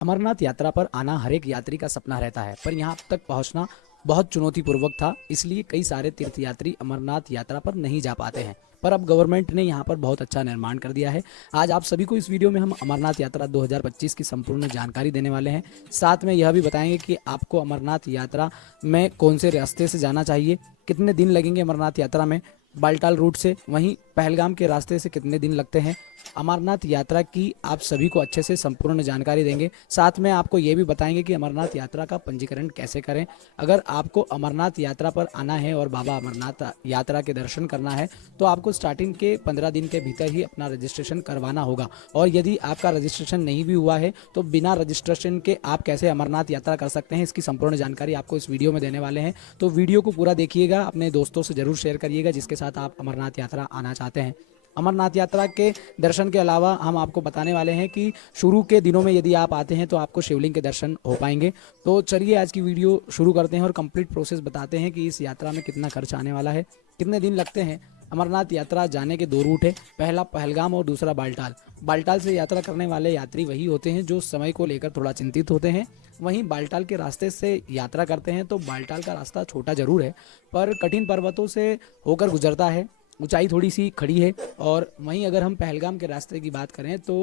अमरनाथ यात्रा पर आना हर एक यात्री का सपना रहता है, पर यहाँ तक पहुँचना बहुत चुनौतीपूर्वक था। इसलिए कई सारे तीर्थयात्री अमरनाथ यात्रा पर नहीं जा पाते हैं। पर अब गवर्नमेंट ने यहाँ पर बहुत अच्छा निर्माण कर दिया है। आज आप सभी को इस वीडियो में हम अमरनाथ यात्रा 2025 की संपूर्ण जानकारी देने वाले हैं। साथ में यह भी बताएंगे कि आपको अमरनाथ यात्रा में कौन से रास्ते से जाना चाहिए, कितने दिन लगेंगे अमरनाथ यात्रा में बालटाल रूट से, वहीं पहलगाम के रास्ते से कितने दिन लगते हैं। अमरनाथ यात्रा की आप सभी को अच्छे से संपूर्ण जानकारी देंगे। साथ में आपको ये भी बताएंगे कि अमरनाथ यात्रा का पंजीकरण कैसे करें। अगर आपको अमरनाथ यात्रा पर आना है और बाबा अमरनाथ यात्रा के दर्शन करना है तो आपको स्टार्टिंग के 15 दिन के भीतर ही अपना रजिस्ट्रेशन करवाना होगा। और यदि आपका रजिस्ट्रेशन नहीं भी हुआ है तो बिना रजिस्ट्रेशन के आप कैसे अमरनाथ यात्रा कर सकते हैं, इसकी संपूर्ण जानकारी आपको इस वीडियो में देने वाले हैं। तो वीडियो को पूरा देखिएगा, अपने दोस्तों से जरूर शेयर करिएगा जिसके साथ आप अमरनाथ यात्रा आना चाहते हैं। अमरनाथ यात्रा के दर्शन के अलावा हम आपको बताने वाले हैं कि शुरू के दिनों में यदि आप आते हैं तो आपको शिवलिंग के दर्शन हो पाएंगे। तो चलिए आज की वीडियो शुरू करते हैं और कंप्लीट प्रोसेस बताते हैं कि इस यात्रा में कितना खर्च आने वाला है, कितने दिन लगते हैं। अमरनाथ यात्रा जाने के दो रूट है, पहला पहलगाम और दूसरा बालटाल। बालटाल से यात्रा करने वाले यात्री वही होते हैं जो समय को लेकर थोड़ा चिंतित होते हैं। वहीं बालटाल के रास्ते से यात्रा करते हैं तो बालटाल का रास्ता छोटा जरूर है पर कठिन पर्वतों से होकर गुजरता है, ऊंचाई थोड़ी सी खड़ी है। और वहीं अगर हम पहलगाम के रास्ते की बात करें तो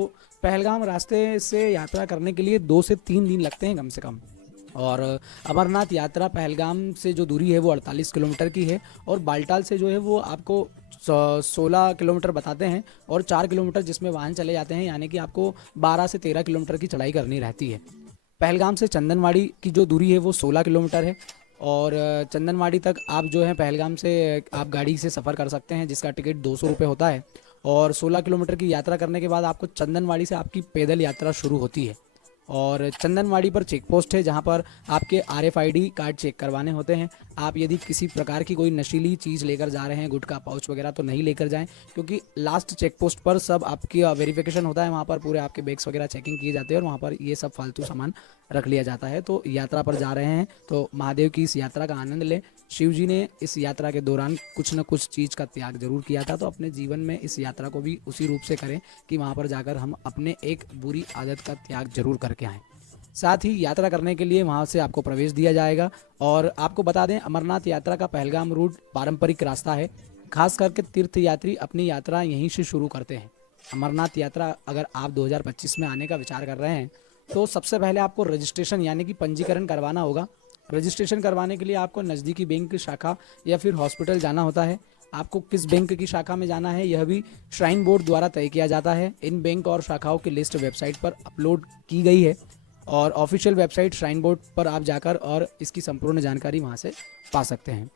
पहलगाम रास्ते से यात्रा करने के लिए 2 से 3 दिन लगते हैं कम से कम। और अमरनाथ यात्रा पहलगाम से जो दूरी है वो 48 किलोमीटर की है और बालटाल से जो है वो आपको 16 किलोमीटर बताते हैं और 4 किलोमीटर जिसमें वाहन चले जाते हैं, यानी कि आपको 12 से 13 किलोमीटर की चढ़ाई करनी रहती है। पहलगाम से चंदनवाड़ी की जो दूरी है वो 16 किलोमीटर है और चंदनवाड़ी तक आप जो है पहलगाम से आप गाड़ी से सफ़र कर सकते हैं जिसका टिकट 200 रुपये होता है। और 16 किलोमीटर की यात्रा करने के बाद आपको चंदनवाड़ी से आपकी पैदल यात्रा शुरू होती है। और चंदनवाड़ी पर चेक पोस्ट है जहां पर आपके RFID कार्ड चेक करवाने होते हैं। आप यदि किसी प्रकार की कोई नशीली चीज़ लेकर जा रहे हैं, गुटखा पाउच वगैरह, तो नहीं लेकर जाएं क्योंकि लास्ट चेक पोस्ट पर सब आपकी वेरिफिकेशन होता है। वहाँ पर पूरे आपके बैग्स वगैरह चेकिंग किए जाते हैं और वहाँ पर ये सब फालतू सामान रख लिया जाता है। तो यात्रा पर जा रहे हैं तो महादेव की इस यात्रा का आनंद लें। शिव जी ने इस यात्रा के दौरान कुछ न कुछ चीज़ का त्याग जरूर किया था, तो अपने जीवन में इस यात्रा को भी उसी रूप से करें कि वहाँ पर जाकर हम अपने एक बुरी आदत का त्याग जरूर करके आएँ। साथ ही यात्रा करने के लिए वहाँ से आपको प्रवेश दिया जाएगा। और आपको बता दें अमरनाथ यात्रा का पहलगाम रूट पारंपरिक रास्ता है, खास करके तीर्थ यात्री अपनी यात्रा यहीं से शुरू करते हैं। अमरनाथ यात्रा अगर आप 2025 में आने का विचार कर रहे हैं तो सबसे पहले आपको रजिस्ट्रेशन यानी कि पंजीकरण करवाना होगा। रजिस्ट्रेशन करवाने के लिए आपको नज़दीकी बैंक शाखा या फिर हॉस्पिटल जाना होता है। आपको किस बैंक की शाखा में जाना है यह भी श्राइन बोर्ड द्वारा तय किया जाता है। इन बैंक और शाखाओं की लिस्ट वेबसाइट पर अपलोड की गई है और ऑफिशियल वेबसाइट श्राइन बोर्ड पर आप जाकर और इसकी संपूर्ण जानकारी वहां से पा सकते हैं।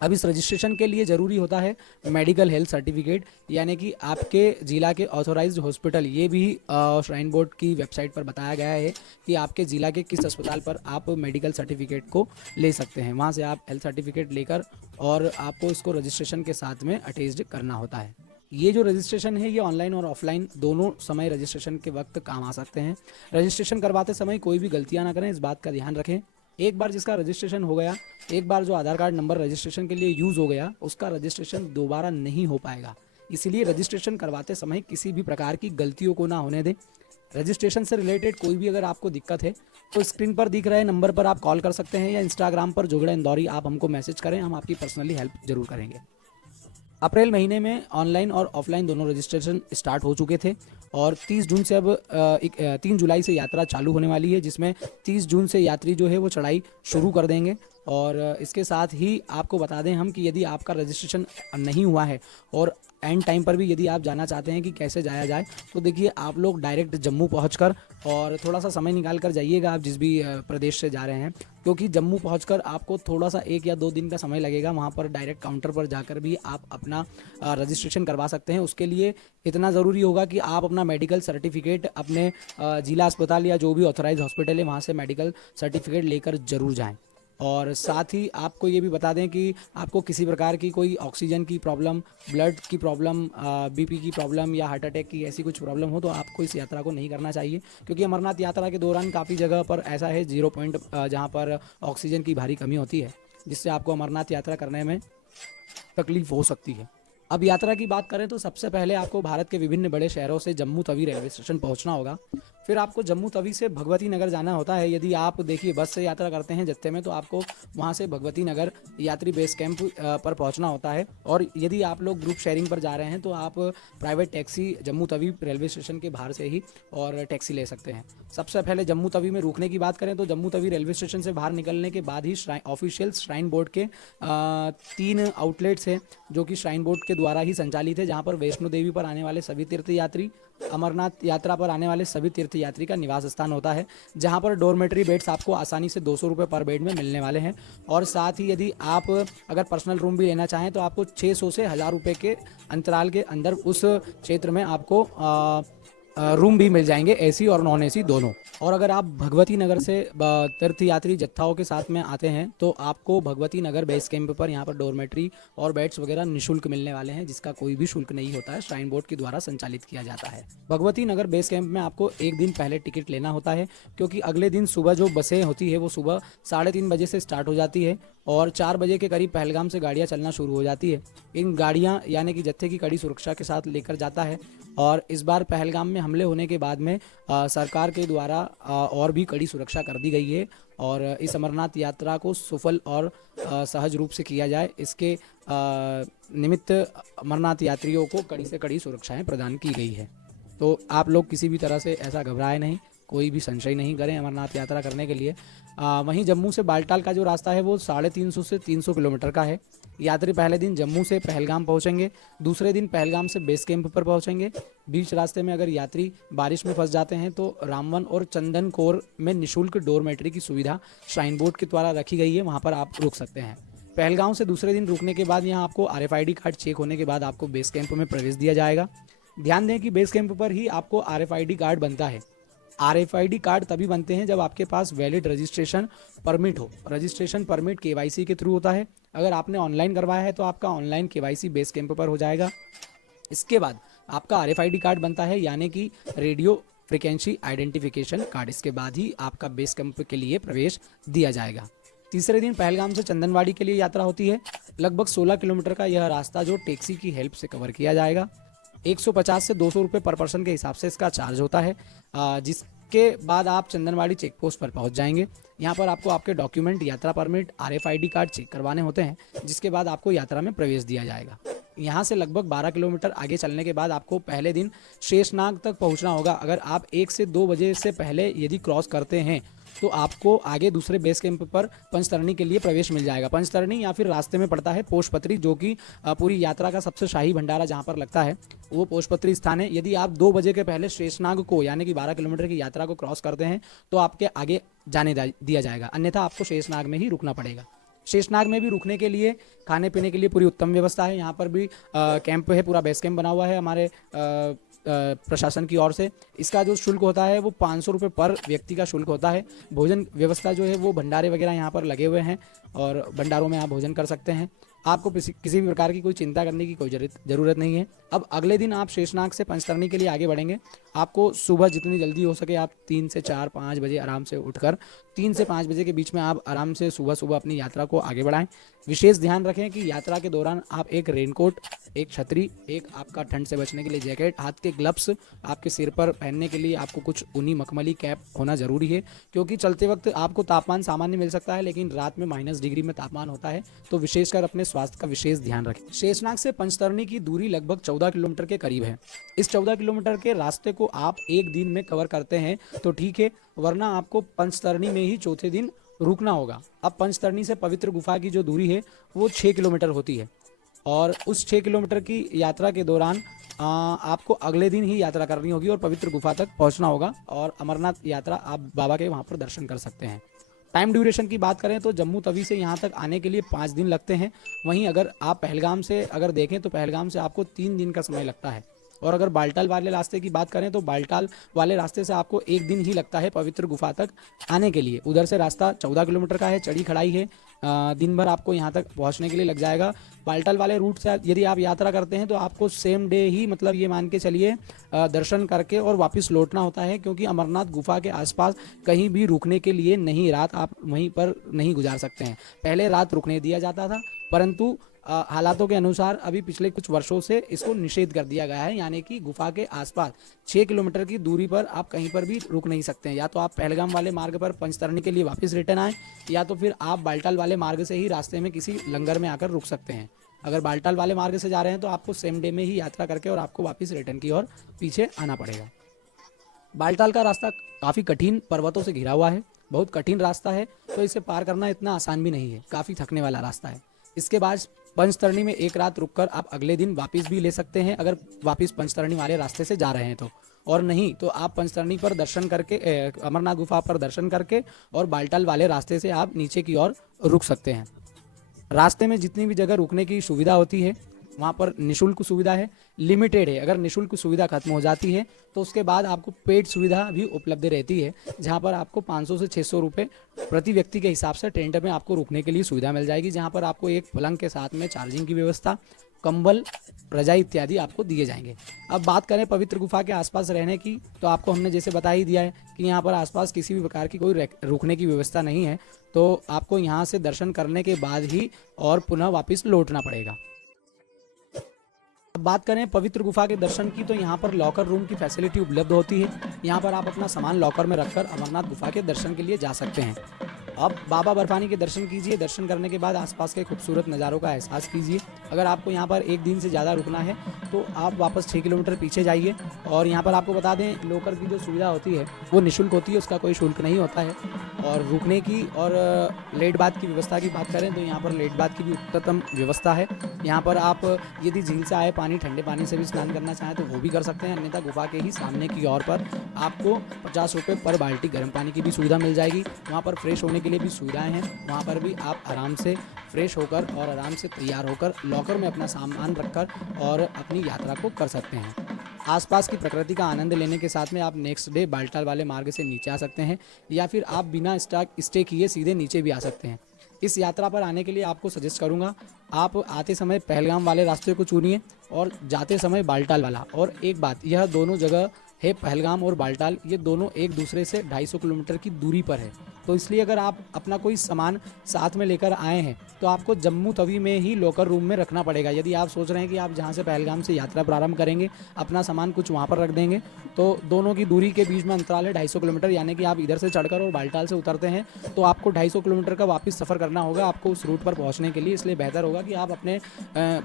अब इस रजिस्ट्रेशन के लिए ज़रूरी होता है मेडिकल हेल्थ सर्टिफिकेट, यानी कि आपके ज़िला के ऑथोराइज्ड हॉस्पिटल, ये भी श्राइन बोर्ड की वेबसाइट पर बताया गया है कि आपके ज़िला के किस अस्पताल पर आप मेडिकल सर्टिफिकेट को ले सकते हैं। वहाँ से आप हेल्थ सर्टिफिकेट लेकर और आपको इसको रजिस्ट्रेशन के साथ में अटैच्ड करना होता है। ये जो रजिस्ट्रेशन है ये ऑनलाइन और ऑफलाइन दोनों समय रजिस्ट्रेशन के वक्त काम आ सकते हैं। रजिस्ट्रेशन करवाते समय कोई भी गलतियां ना करें, इस बात का ध्यान रखें। एक बार जिसका रजिस्ट्रेशन हो गया, एक बार जो आधार कार्ड नंबर रजिस्ट्रेशन के लिए यूज़ हो गया, उसका रजिस्ट्रेशन दोबारा नहीं हो पाएगा। इसीलिए रजिस्ट्रेशन करवाते समय किसी भी प्रकार की गलतियों को ना होने दें। रजिस्ट्रेशन से रिलेटेड कोई भी अगर आपको दिक्कत है तो स्क्रीन पर दिख रहे नंबर पर आप कॉल कर सकते हैं या इंस्टाग्राम पर जोगड़ा इंदौरी आप हमको मैसेज करें, हम आपकी पर्सनली हेल्प जरूर करेंगे। अप्रैल महीने में ऑनलाइन और ऑफलाइन दोनों रजिस्ट्रेशन स्टार्ट हो चुके थे और 30 जून से अब 3 जुलाई से यात्रा चालू होने वाली है, जिसमें 30 जून से यात्री जो है वो चढ़ाई शुरू कर देंगे। और इसके साथ ही आपको बता दें हम कि यदि आपका रजिस्ट्रेशन नहीं हुआ है और एंड टाइम पर भी यदि आप जाना चाहते हैं कि कैसे जाया जाए, तो देखिए आप लोग डायरेक्ट जम्मू पहुंचकर और थोड़ा सा समय निकाल कर जाइएगा आप जिस भी प्रदेश से जा रहे हैं, क्योंकि जम्मू पहुंचकर आपको थोड़ा सा 1 या 2 दिन का समय लगेगा। वहां पर डायरेक्ट काउंटर पर जाकर भी आप अपना रजिस्ट्रेशन करवा सकते हैं। उसके लिए इतना ज़रूरी होगा कि आप अपना मेडिकल सर्टिफिकेट अपने जिला अस्पताल या जो भी ऑथराइज हॉस्पिटल है वहाँ से मेडिकल सर्टिफिकेट लेकर ज़रूर जाएँ। और साथ ही आपको ये भी बता दें कि आपको किसी प्रकार की कोई ऑक्सीजन की प्रॉब्लम, ब्लड की प्रॉब्लम, BP की प्रॉब्लम या हार्ट अटैक की ऐसी कुछ प्रॉब्लम हो तो आपको इस यात्रा को नहीं करना चाहिए, क्योंकि अमरनाथ यात्रा के दौरान काफ़ी जगह पर ऐसा है 0 पॉइंट जहाँ पर ऑक्सीजन की भारी कमी होती है, जिससे आपको अमरनाथ यात्रा करने में तकलीफ हो सकती है। अब यात्रा की बात करें तो सबसे पहले आपको भारत के विभिन्न बड़े शहरों से जम्मू तवी रेलवे स्टेशन पहुंचना होगा। फिर आपको जम्मू तवी से भगवती नगर जाना होता है। यदि आप देखिए बस से यात्रा करते हैं जत्थे में, तो आपको वहां से भगवती नगर यात्री बेस कैंप पर पहुंचना होता है। और यदि आप लोग ग्रुप शेयरिंग पर जा रहे हैं तो आप private taxi Jammu Tawi railway station के बाहर से ही और टैक्सी ले सकते हैं। सबसे पहले जम्मू तवी में रुकने की बात करें तो जम्मू तवी रेलवे स्टेशन से बाहर निकलने के बाद ही ऑफिशियल श्राइन बोर्ड के 3 आउटलेट्स हैं जो कि श्राइन बोर्ड के द्वारा ही संचालित है, जहां पर वैष्णो देवी पर आने वाले सभी तीर्थ यात्री, अमरनाथ यात्रा पर आने वाले सभी तीर्थ यात्री का निवास स्थान होता है, जहां पर डोरमेटरी बेड्स आपको आसानी से 200 रुपये पर बेड में मिलने वाले हैं। और साथ ही यदि आप अगर पर्सनल रूम भी लेना चाहें तो आपको 600 से 1000 रुपये के अंतराल के अंदर उस क्षेत्र में आपको रूम भी मिल जाएंगे, एसी और नॉन एसी दोनों। और अगर आप भगवती नगर से तीर्थ यात्री जत्थाओं के साथ में आते हैं तो आपको भगवती नगर बेस कैंप पर यहाँ पर डोरमेट्री और बेड्स वगैरह निःशुल्क मिलने वाले हैं, जिसका कोई भी शुल्क नहीं होता है, श्राइन बोर्ड के द्वारा संचालित किया जाता है। भगवती नगर बेस कैंप में आपको एक दिन पहले टिकट लेना होता है, क्योंकि अगले दिन सुबह जो बसें होती है वो सुबह 3:30 बजे से स्टार्ट हो जाती है और 4 बजे के करीब पहलगाम से गाड़ियाँ चलना शुरू हो जाती है। इन गाड़ियाँ यानी कि जत्थे की कड़ी सुरक्षा के साथ लेकर जाता है। और इस बार पहलगाम में हमले होने के बाद में सरकार के द्वारा और भी कड़ी सुरक्षा कर दी गई है और इस अमरनाथ यात्रा को सफल और सहज रूप से किया जाए, इसके निमित्त अमरनाथ यात्रियों को कड़ी से कड़ी सुरक्षाएं प्रदान की गई है। तो आप लोग किसी भी तरह से ऐसा घबराए नहीं, कोई भी संशय नहीं करें अमरनाथ यात्रा करने के लिए। वहीं जम्मू से बालटाल का जो रास्ता है वो 350 से 300 किलोमीटर का है। यात्री पहले दिन जम्मू से पहलगाम पहुंचेंगे, दूसरे दिन पहलगाम से बेस कैंप पर पहुंचेंगे। बीच रास्ते में अगर यात्री बारिश में फंस जाते हैं तो रामवन और चंदन कोर में निःशुल्क डोरमेट्री की सुविधा श्राइन बोर्ड के द्वारा रखी गई है, वहाँ पर आप रुक सकते हैं। पहलगाम से दूसरे दिन रुकने के बाद यहाँ आपको RFID कार्ड चेक होने के बाद आपको बेस कैंप में प्रवेश दिया जाएगा। ध्यान दें कि बेस कैंप पर ही आपको RFID कार्ड बनता है। RFID कार्ड तभी बनते हैं जब आपके पास वैलिड रजिस्ट्रेशन परमिट हो। रजिस्ट्रेशन परमिट KYC के थ्रू होता है। अगर आपने ऑनलाइन करवाया है तो आपका ऑनलाइन KYC बेस कैंप पर हो जाएगा। इसके बाद आपका RFID कार्ड बनता है, यानी कि रेडियो फ्रिक्वेंसी आइडेंटिफिकेशन कार्ड। इसके बाद ही आपका बेस कैंप के लिए प्रवेश दिया जाएगा। तीसरे दिन पहलगाम से चंदनवाड़ी के लिए यात्रा होती है। लगभग 16 किलोमीटर का यह रास्ता जो टैक्सी की हेल्प से कवर किया जाएगा। 150 से 200 रुपये पर पर्सन के हिसाब से इसका चार्ज होता है। जिसके बाद आप चंदनवाड़ी चेक पोस्ट पर पहुंच जाएंगे। यहाँ पर आपको आपके डॉक्यूमेंट, यात्रा परमिट, RFID कार्ड चेक करवाने होते हैं, जिसके बाद आपको यात्रा में प्रवेश दिया जाएगा। यहाँ से लगभग 12 किलोमीटर आगे चलने के बाद आपको पहले दिन शेषनाग तक पहुँचना होगा। अगर आप 1 से 2 बजे से पहले यदि क्रॉस करते हैं तो आपको आगे दूसरे बेस कैंप पर पंचतरणी के लिए प्रवेश मिल जाएगा। पंचतरणी या फिर रास्ते में पड़ता है पोषपत्री, जो कि पूरी यात्रा का सबसे शाही भंडारा जहां पर लगता है वो पोषपत्री स्थान है। यदि आप 2 बजे के पहले शेषनाग को यानी कि 12 किलोमीटर की यात्रा को क्रॉस करते हैं तो आपके आगे जाने दिया जाएगा, अन्यथा आपको शेषनाग में ही रुकना पड़ेगा। शेषनाग में भी रुकने के लिए, खाने पीने के लिए पूरी उत्तम व्यवस्था है। यहाँ पर भी कैंप है, पूरा बेस कैंप बना हुआ है हमारे प्रशासन की ओर से। इसका जो शुल्क होता है वो 500 रुपये पर व्यक्ति का शुल्क होता है। भोजन व्यवस्था जो है वो भंडारे वगैरह यहाँ पर लगे हुए हैं और भंडारों में आप भोजन कर सकते हैं। आपको किसी भी प्रकार की कोई चिंता करने की कोई ज़रूरत नहीं है। अब अगले दिन आप शेषनाग से पंचतरणी के लिए आगे बढ़ेंगे। आपको सुबह जितनी जल्दी हो सके आप 3 से 4, 5 बजे आराम से उठकर 3 से 5 बजे के बीच में आप आराम से सुबह सुबह अपनी यात्रा को आगे बढ़ाएं। विशेष ध्यान रखें कि यात्रा के दौरान आप एक रेनकोट, एक छतरी, एक आपका ठंड से बचने के लिए जैकेट, हाथ के ग्लव्स, आपके सिर पर पहनने के लिए आपको कुछ ऊनी मखमली कैप होना जरूरी है, क्योंकि चलते वक्त आपको तापमान सामान्य मिल सकता है लेकिन रात में -डिग्री में तापमान होता है, तो विशेषकर अपने स्वास्थ्य का विशेष ध्यान रखें। शेषनाग से पंचतरणी की दूरी लगभग 14 किलोमीटर के करीब है। इस 14 किलोमीटर के रास्ते को आप एक दिन में कवर करते हैं तो ठीक है, वरना आपको पंचतरणी में ही चौथे दिन रुकना होगा। अब पंचतरणी से पवित्र गुफा की जो दूरी है वो 6 किलोमीटर होती है और उस 6 किलोमीटर की यात्रा के दौरान आपको अगले दिन ही यात्रा करनी होगी और पवित्र गुफा तक पहुंचना होगा और अमरनाथ यात्रा आप बाबा के वहां पर दर्शन कर सकते हैं। टाइम ड्यूरेशन की बात करें तो जम्मू तवी से यहाँ तक आने के लिए 5 दिन लगते हैं। वहीं अगर आप पहलगाम से अगर देखें तो पहलगाम से आपको 3 दिन का समय लगता है। और अगर बालटाल वाले रास्ते की बात करें तो बालटाल वाले रास्ते से आपको 1 दिन ही लगता है पवित्र गुफा तक आने के लिए। उधर से रास्ता 14 किलोमीटर का है, चढ़ी खड़ाई है, दिन भर आपको यहाँ तक पहुँचने के लिए लग जाएगा। बालटाल वाले रूट से यदि आप यात्रा करते हैं तो आपको सेम डे ही, मतलब ये मान के चलिए, दर्शन करके और वापस लौटना होता है, क्योंकि अमरनाथ गुफा के आसपास कहीं भी रुकने के लिए नहीं, रात आप वहीं पर नहीं गुजार सकते हैं। पहले रात रुकने दिया जाता था, परंतु हालातों के अनुसार अभी पिछले कुछ वर्षों से इसको निषेध कर दिया गया है, यानी कि गुफा के आसपास 6 किलोमीटर की दूरी पर आप कहीं पर भी रुक नहीं सकते हैं। या तो आप पहलगाम वाले मार्ग पर पंचतरणी के लिए वापस रिटर्न आए, या तो फिर आप बालटाल वाले मार्ग से ही रास्ते में किसी लंगर में आकर रुक सकते हैं। अगर बालटाल वाले मार्ग से जा रहे हैं तो आपको सेम डे में ही यात्रा करके और आपको वापस रिटर्न की ओर पीछे आना पड़ेगा। बालटाल का रास्ता काफ़ी कठिन पर्वतों से घिरा हुआ है, बहुत कठिन रास्ता है, तो इसे पार करना इतना आसान भी नहीं है, काफ़ी थकने वाला रास्ता है। इसके बाद पंचतरणी में एक रात रुककर आप अगले दिन वापस भी ले सकते हैं, अगर वापस पंचतरणी वाले रास्ते से जा रहे हैं तो। और नहीं तो आप पंचतरणी पर दर्शन करके अमरनाथ गुफा पर दर्शन करके और बालटाल वाले रास्ते से आप नीचे की ओर रुक सकते हैं। रास्ते में जितनी भी जगह रुकने की सुविधा होती है वहाँ पर निशुल्क सुविधा है, लिमिटेड है। अगर निशुल्क सुविधा खत्म हो जाती है तो उसके बाद आपको पेड सुविधा भी उपलब्ध रहती है, जहाँ पर आपको 500 से 600 रुपये प्रति व्यक्ति के हिसाब से टेंट में आपको रुकने के लिए सुविधा मिल जाएगी, जहाँ पर आपको एक पलंग के साथ में चार्जिंग की व्यवस्था, कंबल, रजाई इत्यादि आपको दिए जाएंगे। अब बात करें पवित्र गुफा के आसपास रहने की, तो आपको हमने जैसे बता ही दिया है कि यहाँ पर आसपास किसी भी प्रकार की कोई रुकने की व्यवस्था नहीं है, तो आपको यहाँ से दर्शन करने के बाद ही और पुनः वापस लौटना पड़ेगा। अब बात करें पवित्र गुफा के दर्शन की, तो यहाँ पर लॉकर रूम की फैसिलिटी उपलब्ध होती है। यहाँ पर आप अपना सामान लॉकर में रखकर अमरनाथ गुफा के दर्शन के लिए जा सकते हैं। अब बाबा बर्फानी के दर्शन कीजिए, दर्शन करने के बाद आसपास के खूबसूरत नज़ारों का एहसास कीजिए। अगर आपको यहाँ पर एक दिन से ज़्यादा रुकना है तो आप वापस 6 किलोमीटर पीछे जाइए। और यहाँ पर आपको बता दें, लॉकर की जो सुविधा होती है वो निःशुल्क होती है, उसका कोई शुल्क नहीं होता है। और रुकने की और लेट बाथ की व्यवस्था की बात करें तो यहाँ पर लेट बाथ की भी उत्तम व्यवस्था है। यहाँ पर आप यदि झील से आए पानी, ठंडे पानी से भी स्नान करना चाहें तो वो भी कर सकते हैं, अन्यथा गुफा के ही सामने की ओर पर आपको 50 रुपये पर बाल्टी गर्म पानी की भी सुविधा मिल जाएगी। वहाँ पर फ्रेश होने के लिए भी सुविधाएं हैं, वहाँ पर भी आप आराम से फ्रेश होकर और आराम से तैयार होकर लॉकर में अपना सामान रखकर और अपनी यात्रा को कर सकते हैं। आसपास की प्रकृति का आनंद लेने के साथ में आप नेक्स्ट डे बालटाल वाले मार्ग से नीचे आ सकते हैं, या फिर आप बिना स्टे किए सीधे नीचे भी आ सकते हैं। इस यात्रा पर आने के लिए आपको सजेस्ट करूंगा, आप आते समय पहलगाम वाले रास्ते को चुनिए और जाते समय बालटाल वाला। और एक बात, यह दोनों जगह है, पहलगाम और बालटाल, ये दोनों एक दूसरे से 250 किलोमीटर की दूरी पर है। तो इसलिए अगर आप अपना कोई सामान साथ में लेकर आए हैं तो आपको जम्मू तवी में ही लॉकर रूम में रखना पड़ेगा। यदि आप सोच रहे हैं कि आप जहां से पहलगाम से यात्रा प्रारंभ करेंगे अपना सामान कुछ वहां पर रख देंगे, तो दोनों की दूरी के बीच में अंतराल है 250 किलोमीटर, यानी कि आप इधर से चढ़कर और बालटाल से उतरते हैं तो आपको 250 किलोमीटर का वापस सफ़र करना होगा आपको उस रूट पर पहुँचने के लिए। इसलिए बेहतर होगा कि आप अपने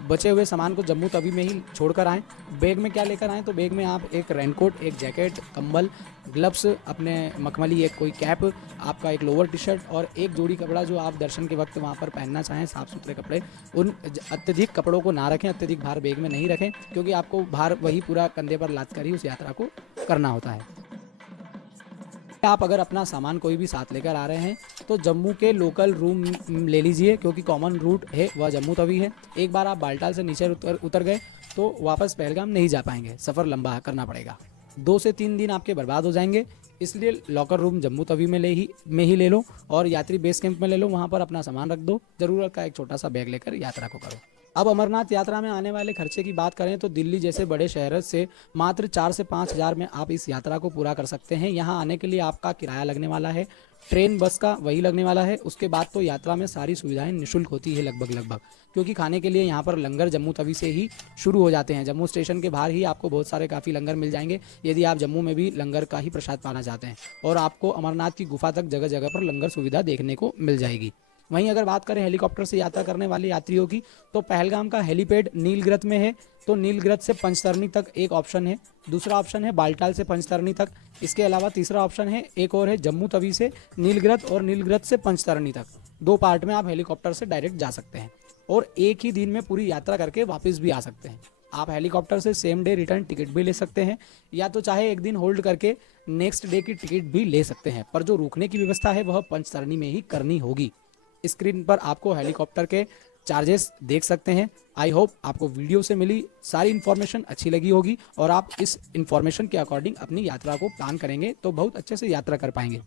बचे हुए सामान को जम्मू तवी में ही छोड़कर आएँ। बैग में क्या लेकर आएँ, तो बैग में आप एक रेनकोट, एक जैकेट, कंबल, ग्लव्स, अपने मखमली एक कोई कैप, आपका एक लोअर टी शर्ट और एक जोड़ी कपड़ा जो आप दर्शन के वक्त वहाँ पर पहनना चाहें, साफ़ सुथरे कपड़े। उन अत्यधिक कपड़ों को ना रखें, अत्यधिक भार बैग में नहीं रखें, क्योंकि आपको भार वही पूरा कंधे पर लाद कर ही उस यात्रा को करना होता है। आप अगर अपना सामान कोई भी साथ लेकर आ रहे हैं तो जम्मू के लोकल रूम ले लीजिए, क्योंकि कॉमन रूट है वह जम्मू तवी है। एक बार आप बालटाल से नीचे उतर गए तो वापस पहलगाम नहीं जा पाएंगे, सफ़र लंबा करना पड़ेगा, 2 से 3 दिन आपके बर्बाद हो जाएंगे। इसलिए लॉकर रूम जम्मू तवी में ही ले लो और यात्री बेस कैंप में ले लो, वहाँ पर अपना सामान रख दो, ज़रूरत का एक छोटा सा बैग लेकर यात्रा को करो। अब अमरनाथ यात्रा में आने वाले खर्चे की बात करें तो दिल्ली जैसे बड़े शहर से मात्र 4 से 5 हज़ार में आप इस यात्रा को पूरा कर सकते हैं। यहाँ आने के लिए आपका किराया लगने वाला है, ट्रेन बस का वही लगने वाला है। उसके बाद तो यात्रा में सारी सुविधाएं निःशुल्क होती है लगभग, क्योंकि खाने के लिए यहाँ पर लंगर जम्मू तवी से ही शुरू हो जाते हैं। जम्मू स्टेशन के बाहर ही आपको बहुत सारे काफ़ी लंगर मिल जाएंगे, यदि आप जम्मू में भी लंगर का ही प्रसाद पाना चाहते हैं। और आपको अमरनाथ की गुफा तक जगह जगह पर लंगर सुविधा देखने को मिल जाएगी। वहीं अगर बात करें हेलीकॉप्टर से यात्रा करने वाले यात्रियों की, तो पहलगाम का हेलीपैड नीलगिरत में है, तो नीलगिरत से पंचतरणी तक एक ऑप्शन है। दूसरा ऑप्शन है बालटाल से पंचतरणी तक। इसके अलावा तीसरा ऑप्शन है, एक और है जम्मू तवी से नीलगिरत और नीलगिरत से पंचतरणी तक। 2 पार्ट में आप हेलीकॉप्टर से डायरेक्ट जा सकते हैं और एक ही दिन में पूरी यात्रा करके वापस भी आ सकते हैं। आप हेलीकॉप्टर से सेम डे रिटर्न टिकट भी ले सकते हैं, या तो चाहे एक दिन होल्ड करके नेक्स्ट डे की टिकट भी ले सकते हैं, पर जो रुकने की व्यवस्था है वह पंचतरणी में ही करनी होगी। स्क्रीन पर आपको हेलीकॉप्टर के चार्जेस देख सकते हैं। आई होप आपको वीडियो से मिली सारी इन्फॉर्मेशन अच्छी लगी होगी और आप इस इन्फॉर्मेशन के अकॉर्डिंग अपनी यात्रा को प्लान करेंगे तो बहुत अच्छे से यात्रा कर पाएंगे।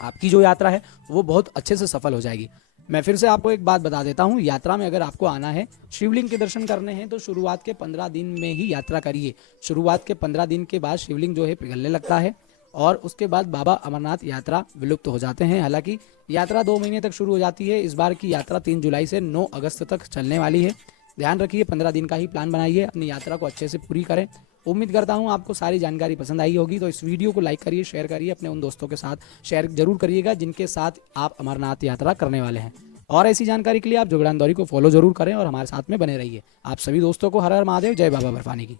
आपकी जो यात्रा है वो बहुत अच्छे से सफल हो जाएगी। मैं फिर से आपको एक बात बता देता हूँ, यात्रा में अगर आपको आना है, शिवलिंग के दर्शन करने हैं, तो शुरुआत के 15 दिन में ही यात्रा करिए। शुरुआत के 15 दिन के बाद शिवलिंग जो है पिघलने लगता है और उसके बाद बाबा अमरनाथ यात्रा विलुप्त हो जाते हैं। हालांकि यात्रा 2 महीने तक शुरू हो जाती है। इस बार की यात्रा 3 जुलाई से 9 अगस्त तक चलने वाली है। ध्यान रखिए, 15 दिन का ही प्लान बनाइए, अपनी यात्रा को अच्छे से पूरी करें। उम्मीद करता हूँ आपको सारी जानकारी पसंद आई होगी। तो इस वीडियो को लाइक करिए, शेयर करिए, अपने उन दोस्तों के साथ शेयर जरूर करिएगा जिनके साथ आप अमरनाथ यात्रा करने वाले हैं। और ऐसी जानकारी के लिए आप जुगड़ान दौरी को फॉलो जरूर करें और हमारे साथ में बने रहिए। आप सभी दोस्तों को हर हर महादेव, जय बाबा बर्फानी की।